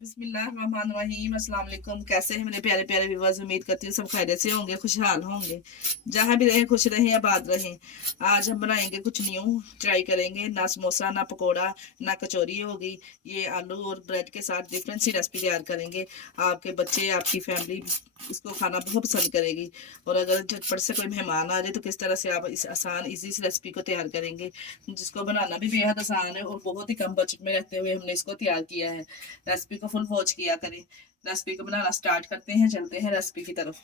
बिस्मिल्लाहिर्रहमानिर्रहीम अस्सलाम वालेकुम। कैसे हैं मेरे प्यारे प्यारे व्यूअर्स? उम्मीद करती हूँ सब खैरियत से होंगे, खुशहाल होंगे, जहाँ भी रहें खुश रहें आबाद रहें। आज हम बनाएंगे कुछ न्यू, ट्राई करेंगे। ना समोसा, ना पकोड़ा, ना कचौरी होगी। ये आलू और ब्रेड के साथ डिफरेंट सी रेसिपी तैयार करेंगे। आपके बच्चे, आपकी फैमिली इसको खाना बहुत पसंद करेगी। और अगर झटपट से कोई मेहमान आ जाए तो किस तरह से आप इस आसान इजी इस रेसिपी को तैयार करेंगे, जिसको बनाना भी बेहद आसान है और बहुत ही कम बजट में रहते हुए हमने इसको तैयार किया है। रेसिपी को फुल वॉच किया करें। रेसिपी को बनाना स्टार्ट करते हैं, चलते हैं रेसिपी की तरफ।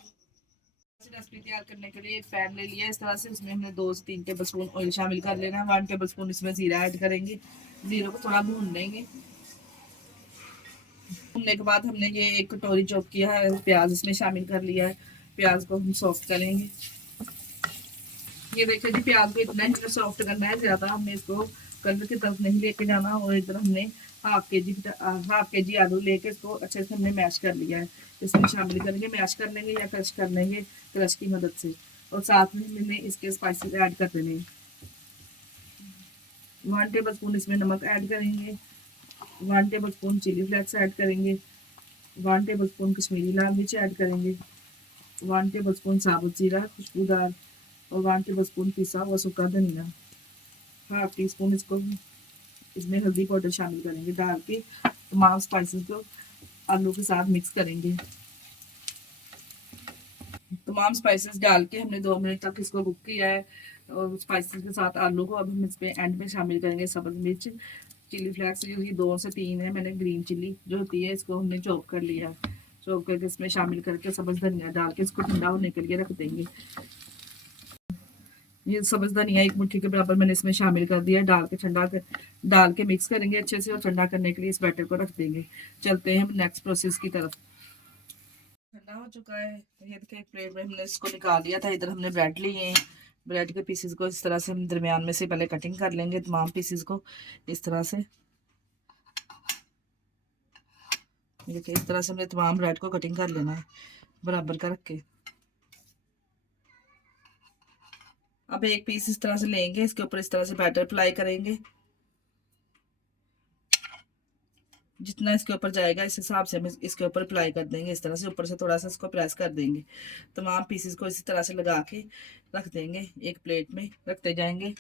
रेसिपी तैयार करने के लिए एक पैन ले लिया इस तरह से, इसमें हमने 2 से 3 टेबल स्पून ऑयल शामिल कर लेना है। 1 टेबल स्पून इसमें जीरा ऐड करेंगे। जीरो को थोड़ा भून लेंगे। भूनने के बाद हमने ये एक कटोरी चॉप किया है प्याज इसमें शामिल कर लिया है। प्याज को हम सॉफ्ट करेंगे। ये देखिए जी, प्याज को इतना ही सॉफ्ट करना है, ज्यादा हमने इसको कलर की तरफ नहीं लेके जाना। और इधर हमने हाफ के जी आलू लेके इसको अच्छे से हमने मैश कर लिया है। इसमें शामिल करेंगे, मैश कर लेंगे या क्रश कर लेंगे क्रश की मदद से। और साथ में हमने इसके स्पाइसेस ऐड कर देने। 1 टेबल स्पून इसमें नमक ऐड करेंगे। 1 tablespoon chili flakes add करेंगे। 1 टेबल स्पून कश्मीरी लाल मिर्च ऐड करेंगे। 1 टेबल स्पून साबुत जीरा खुशबूदार। और 1 टेबल स्पून पिसा हुआ सूखा धनिया। हाफ टी स्पून इसको इसमें हल्दी पाउडर शामिल करेंगे। डाल के तमाम स्पाइसेस को आलू के साथ मिक्स करेंगे। तमाम स्पाइसेस डाल के हमने 2 मिनट तक इसको कुक किया है। और स्पाइसेस के साथ आलू को अब हम इस पे एंड में शामिल करेंगे सब्ज मिर्च, चिली फ्लेक्स। ये 2 से 3 है, मैंने ग्रीन चिली जो होती है इसको हमने चॉप कर लिया। चॉप करके इसमें शामिल करके सब्ज धनिया डाल के इसको ठंडा होने के लिए रख देंगे। ये सब्ज धनिया 1 मुट्ठी के बराबर मैंने इसमें शामिल कर दिया। डाल के मिक्स करेंगे अच्छे से और ठंडा करने के लिए इस बैटर को रख देंगे। चलते हैं हम नेक्स्ट प्रोसेस की तरफ। ठंडा हो चुका है, ये देखिए एक प्लेट में हमने इसको निकाल लिया था। इधर हमने ब्रेड लिए हैं। ब्रेड के पीसेस को इस तरह से हम दरमियान में से पहले कटिंग कर लेंगे, तमाम पीसेस को इस तरह से। देखिए इस तरह से हमने तमाम ब्रेड को कटिंग कर लेना है बराबर का रख के। अब एक पीस इस तरह से लेंगे, इसके ऊपर इस तरह से बैटर अप्लाई करेंगे। जितना इसके ऊपर जाएगा इस हिसाब से हम इसके ऊपर अप्लाई कर देंगे। इस तरह से ऊपर से थोड़ा सा इसको प्रेस कर देंगे। तमाम पीसेस को इसी तरह से लगा के रख देंगे, एक प्लेट में रखते जाएंगे।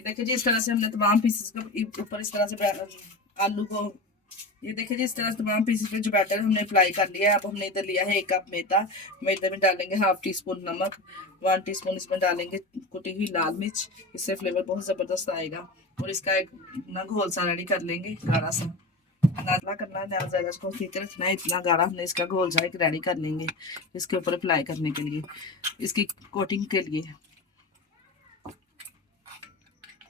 देखिए जी, इस तरह से हमने तमाम पीसेस को ऊपर इस तरह से आलू को, ये देखिए जी, इस तरह से तमाम पीसेस पे जो बैटर हमने अप्लाई कर लिया है। अब हमने इधर लिया है 1 कप मैदा। मैदे में डालेंगे हाफ टी स्पून नमक। 1 टीस्पून इसमें डालेंगे कुटी हुई लाल मिर्च। इससे फ्लेवर बहुत ज़बरदस्त आएगा। और इसका एक ना घोल सा रेडी कर लेंगे, गाढ़ा सा। नाला करना है, ना ज़्यादा इसको ठीक रखना है, इतना गाढ़ा हमने इसका घोल सा एक रेडी कर लेंगे इसके ऊपर अप्लाई करने के लिए, इसकी कोटिंग के लिए।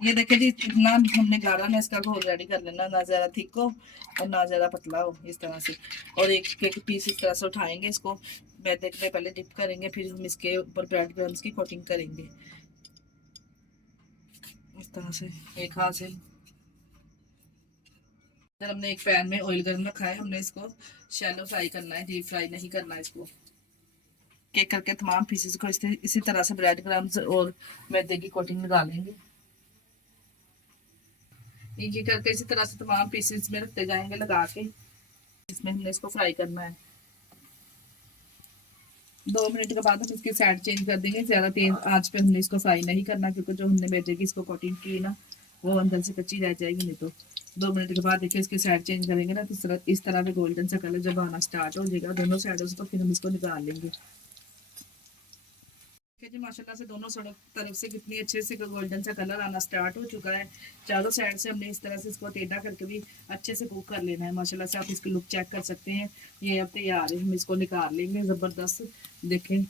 ये देखिए जी, इतना हमने गाढ़ा ना इसका घोल रेडी कर लेना, ना ज़्यादा थिक हो और ना ज़्यादा पतला हो, इस तरह से। और एक एक पीस इस तरह से उठाएंगे, इसको मैदे में पहले डिप करेंगे, फिर हम इसके ऊपर ब्रेड क्रम्स की कोटिंग करेंगे इस तरह से एक हाथ से। फिर हमने एक पैन में ऑयल गर्म रखा है, हमने इसको शैलो फ्राई करना है, डीप फ्राई नहीं करना है इसको। केक करके तमाम पीसेस को इसी तरह से ब्रेड क्रम्स और मैदे की कोटिंग लगा लेंगे। ये करके इसी तरह से तमाम पीसेस में रखते जाएंगे लगा के। इसमें हमने इसको फ्राई करना है। 2 मिनट के बाद हम इसकी साइड चेंज कर देंगे। ज़्यादा तेज आंच पे हमने इसको फ्राई नहीं करना, क्योंकि जो हमने मैदे की इसको कोटिंग की ना, वो अंदर से कच्ची रह जाएगी नहीं तो। 2 मिनट के बाद देखिए इसकी साइड चेंज करेंगे ना, तो इस तरह का गोल्डन सा कलर जब आना स्टार्ट हो जाएगा दोनों साइडों से, तो फिर हम इसको निकाल लेंगे। जी, माशाल्लाह से दोनों तरफ से कितनी अच्छे से गोल्डन सा कलर आना स्टार्ट हो चुका है। चारों साइड से हमने इस तरह से इसको टेढ़ा करके भी अच्छे से कुक कर लेना है। माशाल्लाह से आप इसकी लुक चेक कर सकते हैं। ये अब तैयार है, हम इसको निकाल लेंगे। ज़बरदस्त देखें,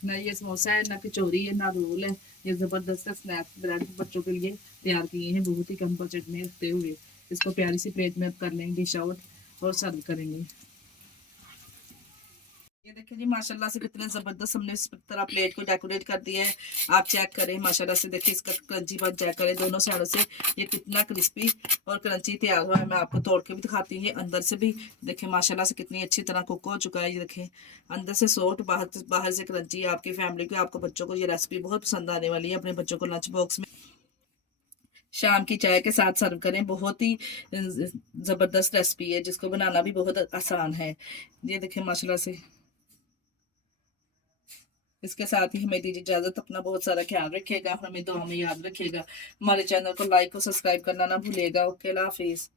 ना ये समोसा है, ना कचौरी है, ना रोल है। ये ज़बरदस्त स्नैक्स ब्रेड बच्चों के लिए तैयार किए हैं, बहुत ही कम बजट में रखते हुए। इसको प्यारी सी प्लेट में कर लेंगे डिश आउट और सर्व करेंगे। ये देखिए जी माशाल्लाह से कितने जबरदस्त हमने इस तरह प्लेट को डेकोरेट कर दिया है। आप चेक करें माशाल्लाह से, देखिए इसका क्रंची पर चेक करें दोनों साइडों से ये कितना क्रिस्पी और क्रंची तैयार हुआ है। मैं आपको तोड़ के भी दिखाती हूँ। ये अंदर से भी देखिए माशाल्लाह से कितनी अच्छी तरह कुक हो चुका है। ये देखें अंदर से सॉफ्ट, बाहर से क्रंची। आपकी फैमिली को, आपको बच्चों को ये रेसिपी बहुत पसंद आने वाली है। अपने बच्चों को लंच बॉक्स में शाम की चाय के साथ सर्व करें। बहुत ही जबरदस्त रेसिपी है जिसको बनाना भी बहुत आसान है। ये देखें माशाल्लाह से। इसके साथ ही हमें दीजिए इजाजत। अपना बहुत सारा ख्याल रखिएगा, हमें दुआ में याद रखिएगा। हमारे चैनल को लाइक और सब्सक्राइब करना ना भूलिएगा। ओके, अल्लाह हाफिज।